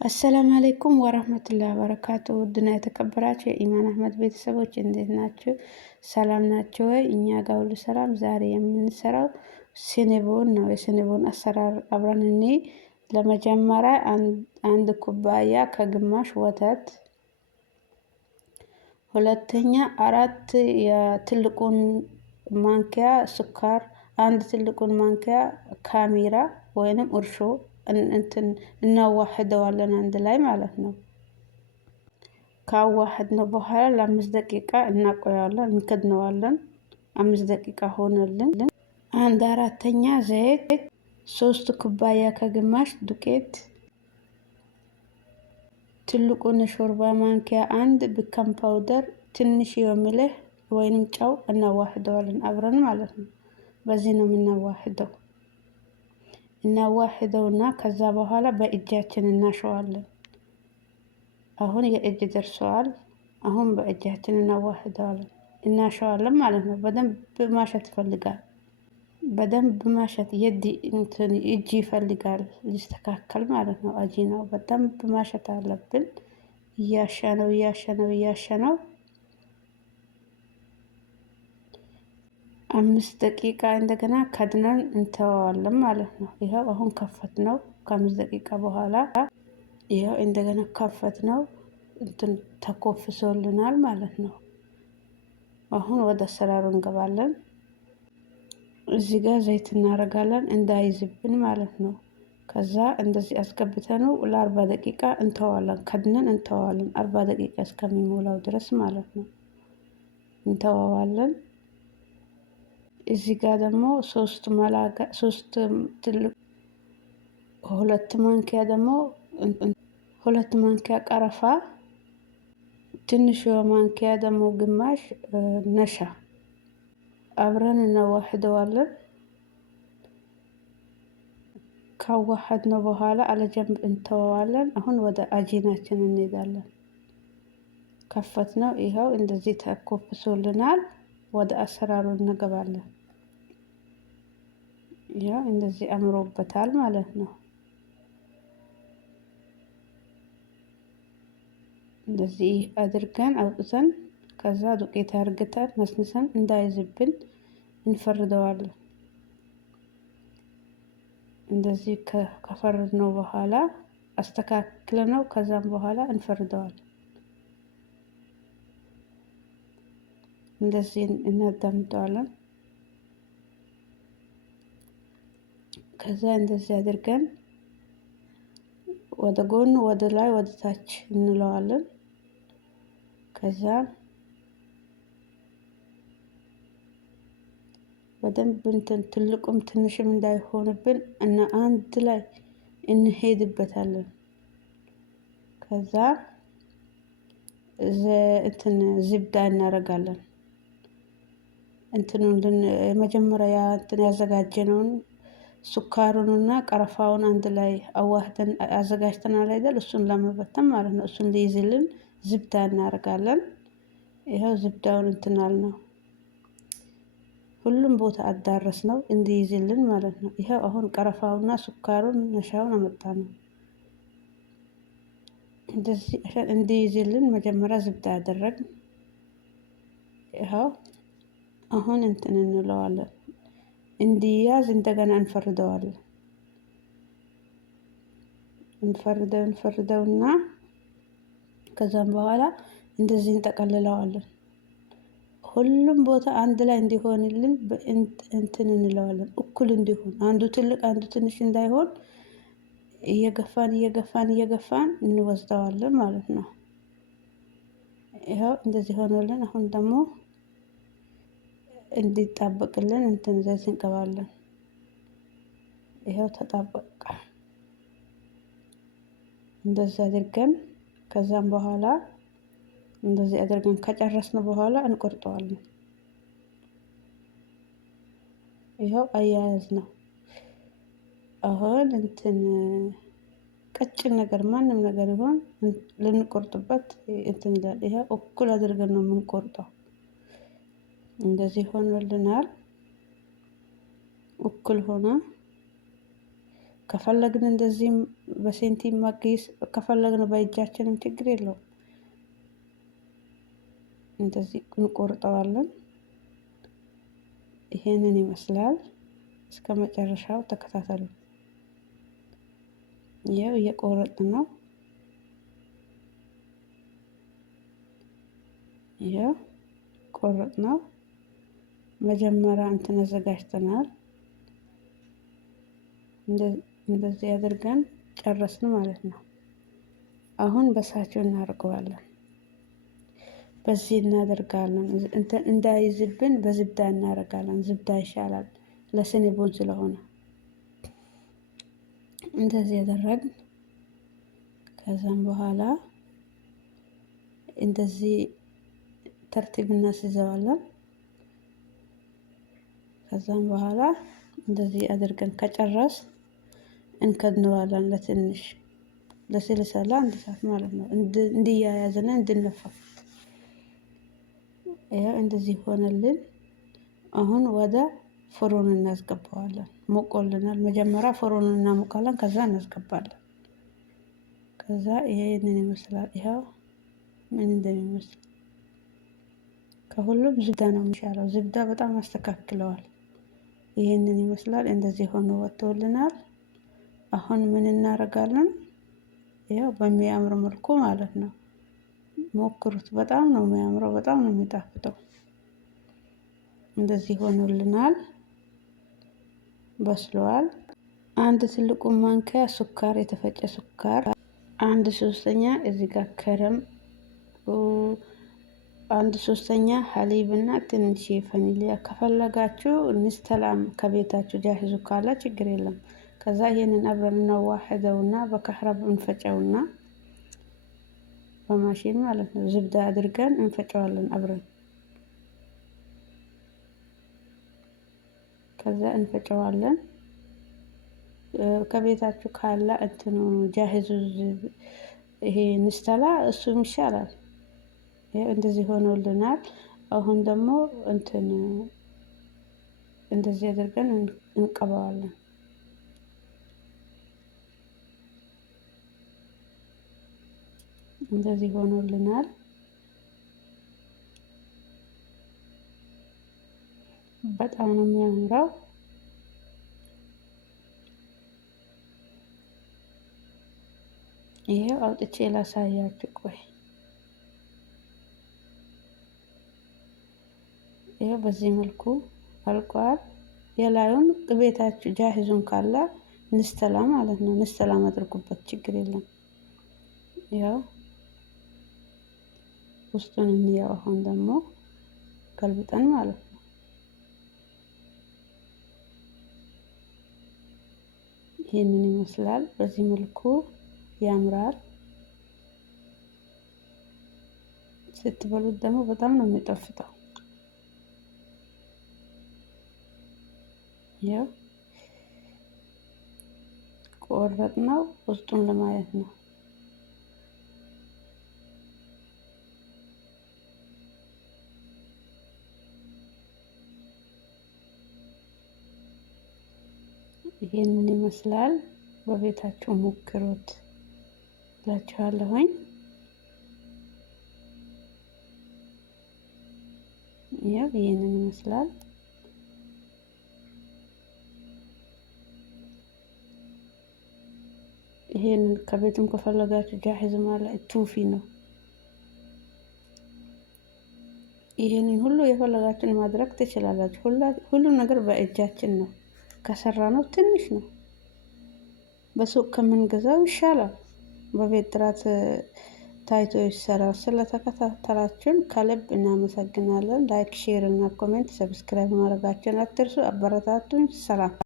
አሰላም አለይኩም ወራህመቱላሂ ወበረካቱ። ውድና የተከበራችሁ የኢማን አህመድ ቤተሰቦች እንዴት ናችሁ? ሰላም ናቸው ወይ? እኛ ጋር ሁሉ ሰላም። ዛሬ የምንሰራው ሲኒቦን ነው። የሲኒቦን አሰራር አብረን እኔ ለመጀመሪያ አንድ ኩባያ ከግማሽ ወተት፣ ሁለተኛ አራት የትልቁን ማንኪያ ስኳር፣ አንድ ትልቁን ማንኪያ ካሜራ ወይንም እርሾ እናዋህደዋለን አንድ ላይ ማለት ነው። ካዋህድነው በኋላ ለአምስት ደቂቃ እናቆያለን፣ እንከድነዋለን። 5 ደቂቃ ሆነልን። አንድ አራተኛ ዘይት፣ 3 ኩባያ ከግማሽ ዱቄት፣ ትልቁን ሾርባ ማንኪያ አንድ ቤኪንግ ፓውደር፣ ትንሽ የሚልህ ወይንም ጨው እናዋህደዋለን አብረን ማለት ነው። በዚህ ነው የምናዋህደው። እናዋህደውና ከዛ በኋላ በእጃችን እናሸዋለን። አሁን የእጅ ደርሰዋል። አሁን በእጃችን እናሸዋለን ማለት ነው። በደንብ ማሸት ይፈልጋል። በደንብ ማሸት እጅ ይፈልጋል ሊስተካከል ማለት ነው። አጂናው በደንብ ማሸት አለብን። እያሸነው 5 ደቂቃ እንደገና ከድነን እንተዋዋለን ማለት ነው። ይኸው አሁን ከፈትነው። ከ5 ደቂቃ በኋላ ይኸው እንደገና ከፈትነው። ተኮፍሶልናል ማለት ነው። አሁን ወደ አሰራሩ እንገባለን። እዚህ ጋር ዘይት እናደርጋለን እንዳይዝብን ማለት ነው። ከዛ እንደዚህ አስገብተነው ለ40 ደቂቃ እንተዋለን። ከድነን እንተዋዋለን 40 ደቂቃ እስከሚሞላው ድረስ ማለት ነው እንተዋዋለን። እዚህ ጋር ደግሞ 3 ትልቅ 2 ማንኪያ ደግሞ 2 ማንኪያ ቀረፋ፣ ትንሽ ማንኪያ ደግሞ ግማሽ ነሻ አብረን እናዋህደዋለን። ካዋህድነው በኋላ አለጀንብ እንተዋዋለን። አሁን ወደ አጂናችን እንሄዳለን። ከፈትነው። ይኸው እንደዚህ ተኮፍሶልናል። ወደ አሰራሩ እንገባለን። ያው እንደዚህ አምሮበታል ማለት ነው። እንደዚህ አድርገን አውጥተን ከዛ ዱቄት አርግተን መስንሰን እንዳይዝብን እንፈርደዋለን። እንደዚህ ከፈረድነው በኋላ አስተካክለነው ከዛም በኋላ እንፈርደዋለን። እንደዚህ እናዳምጠዋለን። ከዛ እንደዚህ አድርገን ወደ ጎን፣ ወደ ላይ፣ ወደ ታች እንለዋለን። ከዛ በደንብ ትልቁም ትንሽም እንዳይሆንብን እና አንድ ላይ እንሄድበታለን። ከዛ ዝብዳ እናደርጋለን። መጀመሪያ ያዘጋጀነውን ሱካሩንና ቀረፋውን አንድ ላይ አዋህደን አዘጋጅተናል አይደል? እሱን ለመበተን ማለት ነው። እሱን ሊይዝልን ዝብዳ እናደርጋለን። ይኸው ዝብዳውን ነው ሁሉም ቦታ አዳረስ ነው እንዲይዝልን ማለት ነው። ይኸው አሁን ቀረፋውና ሱካሩን ነሻውን አመጣነው። እንደዚህ እንዲይዝልን መጀመሪያ ዝብዳ አደረግን። ይኸው አሁን እንለዋለን። እንዲያዝ እንደገና እንፈርደዋለን። እንፈርደውና ከዛም በኋላ እንደዚህ እንጠቀልለዋለን። ሁሉም ቦታ አንድ ላይ እንዲሆንልን እንለዋለን። እኩል እንዲሆን አንዱ ትልቅ አንዱ ትንሽ እንዳይሆን እየገፋን እንወስደዋለን ማለት ነው። ይኸው እንደዚህ ሆኖልን አሁን ደግሞ እንዲጣበቅልን ዘይት እንቀባለን። ይኸው ተጣበቀ። እንደዚህ አድርገን ከዛም በኋላ እንደዚህ አድርገን ከጨረስን በኋላ እንቆርጠዋለን። ይኸው አያያዝ ነው። አሁን ቀጭን ነገር ማንም ነገር ይሆን ልንቆርጥበት ይላል። ይኸው እኩል አድርገን ነው የምንቆርጠው። እንደዚህ ሆኖልናል። እኩል ሆነ። ከፈለግን እንደዚህም በሴንቲም ማግኘት ከፈለግን በእጃችንም ችግር የለውም። እንደዚህ እንቆርጠዋለን። ይሄንን ይመስላል። እስከ መጨረሻው ተከታተሉ። ይኸው እየቆረጥን ነው። ይኸው ቆረጥ ነው። መጀመሪያ እንትን አዘጋጅተናል። እንደዚህ አድርገን ጨረስን ማለት ነው። አሁን በሳቸው እናደርገዋለን። በዚህ እናደርጋለን። እንዳይዝብን በዝብዳ እናደርጋለን። ዝብዳ ይሻላል ለስንቡን ስለሆነ እንደዚህ ያደረግን። ከዛም በኋላ እንደዚህ ተርቲብ እናስይዘዋለን። ከዛም በኋላ እንደዚህ አድርገን ከጨረስ እንከድነዋለን ለትንሽ ለስልሳላ አንድ ሰዓት ማለት ነው። እንዲያያዝና እንድነፋ ያው እንደዚህ ሆነልን። አሁን ወደ ፍሩን እናስገባዋለን። ሞቆልናል። መጀመሪያ ፍሩን እናሞቃለን፣ ከዛ እናስገባለን። ከዛ ይሄንን ይመስላል። ይሄው ምን እንደሚመስል ከሁሉም ዝብዳ ነው የሚሻለው። ዝብዳ በጣም ያስተካክለዋል። ይሄንን ይመስላል። እንደዚህ ሆኖ ወጥቶልናል። አሁን ምን እናደርጋለን? ያው በሚያምር መልኩ ማለት ነው። ሞክሩት። በጣም ነው የሚያምረው። በጣም ነው የሚጣፍጠው። እንደዚህ ሆኖልናል። በስሏል። አንድ ትልቁ ማንኪያ ሱካር፣ የተፈጨ ሱካር፣ 1/3 እዚህ ጋር ከረም፣ 1/3 ሀሊብ እና ትንሽ ቫኒሊያ። ከፈለጋችሁ ንስተላም ከቤታችሁ ጃሂዙ ካለ ችግር የለም። ከዛ ይሄንን አብረን እናዋህደውና በከህረብ እንፈጨውና በማሽን ማለት ነው ዝብዳ አድርገን እንፈጨዋለን አብረን። ከዛ እንፈጨዋለን። ከቤታችሁ ካለ እንትኑ ጃሂዙ ይሄ ንስተላ እሱም ይሻላል። እንደዚህ ሆኖልናል። አሁን ደግሞ እንትን እንደዚህ አድርገን እንቀባዋለን። እንደዚህ ሆኖልናል። በጣም ነው የሚያምረው። ይሄው አውጥቼ ላሳያችሁ። ቆይ ይሄው በዚህ መልኩ አልቋል። የላዩን ቤታችሁ ጃሂዙን ካለ ንስተላ ማለት ነው። ንስተላ ማድረጉበት ችግር የለም። ያው ውስጡን እንየው። አሁን ደግሞ ገልብጠን ማለት ነው። ይሄንን ይመስላል። በዚህ መልኩ ያምራል። ስትበሉት ደግሞ በጣም ነው የሚጣፍጠው። ያው ቆረጥ ነው ውስጡን ለማየት ነው። ይሄንን ይመስላል። በቤታችሁ ሞክሩት እላችኋለሁኝ። ያው ይሄንን ይመስላል። ይሄንን ከቤትም ከፈለጋችሁ ጃሂዝ ማለት ቱፊ ነው። ይሄንን ሁሉ የፈለጋችሁን ማድረግ ትችላላችሁ። ሁሉ ነገር በእጃችን ነው። ከሰራ ነው ትንሽ ነው። በሱቅ ከምንገዛው ይሻላል። በቤት ጥራት ታይቶ ይሰራል። ስለተከታተላችሁን ከልብ እናመሰግናለን። ላይክ፣ ሼር እና ኮሜንት፣ ሰብስክራይብ ማድረጋችሁን አትርሱ። አበረታቱን። ሰላም